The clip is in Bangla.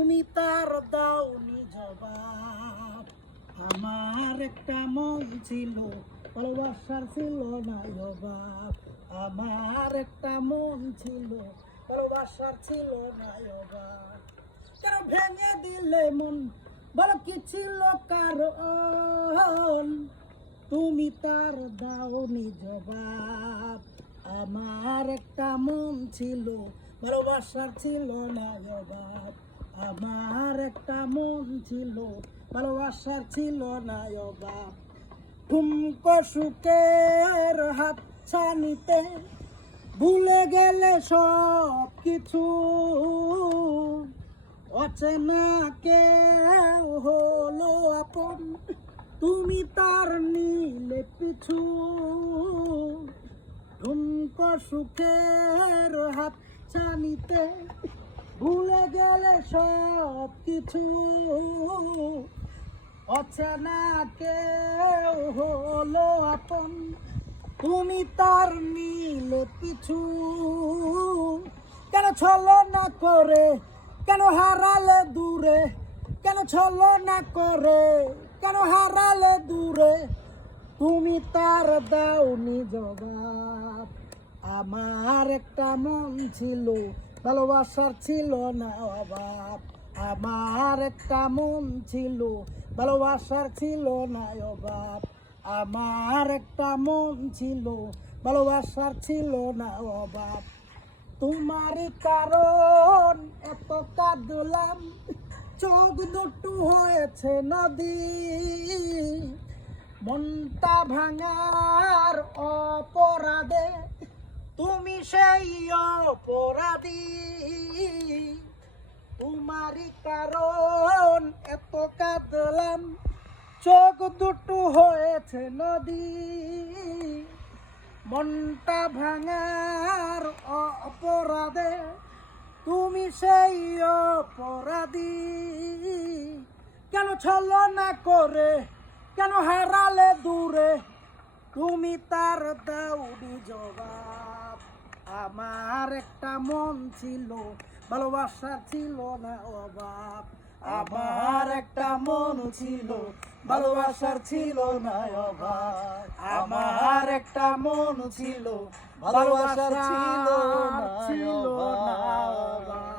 তুমি তার দাওনি জবাব। আমার একটা মন ছিল, ভালোবাসার ছিল না অভাব। আমার একটা মন ছিল, ভালোবাসার ছিল না অভাব। কেন ভেঙে দিলে মন, বলো কি ছিল কারণ? তুমি তার দাওনি জবাব। আমার একটা মন ছিল, ভালোবাসার ছিল না অভাব। আমার একটা মন ছিল, ভালোবাসার ছিল না অভাব। ঠুমকো সুখের হাত ছানিতে ভুলে গেলে সব কিছু। অচেনা কেউ হলো আপন, তুমি তার নিলে পিছু। ঠুমকো সুখের হাত ছানিতে ভুলে গেলে সব কিছু। অচেনা কেউ হলো আপন, তুমি তার নিলে পিছু। কেন ছলনা করে, কেন হারালে দূরে? কেন ছলনা করে, কেন হারালে দূরে? তুমি তার দাওনি জবাব। আমার একটা মন ছিল, ভালোবাসার ছিল না অভাব। আমার একটা মন ছিল, ভালোবাসার ছিল না অভাব। আমার একটা মন ছিল, ভালোবাসার ছিল না অভাব। তোমারই কারণ এত কাঁদলাম, চোখ দুটো হয়েছে নদী। মনটা ভাঙার অপরাধে তুমি সেই অপরাধী। তোমারই কারণ এত কাঁদলাম, চোখ দুটো হয়েছে নদী। মনটা ভাঙার অপরাধে তুমি সেই অপরাধী। কেন ছলনা করে, কেন হারালে দূরে? তুমি তার দাওনি জবাব। আমার একটা মন ছিল, ভালোবাসা ছিল না অভাব। আমার একটা মন ছিল, ভালোবাসার ছিল না অভাব। আমার একটা মন ছিল, ভালোবাসার ছিল না অভাব।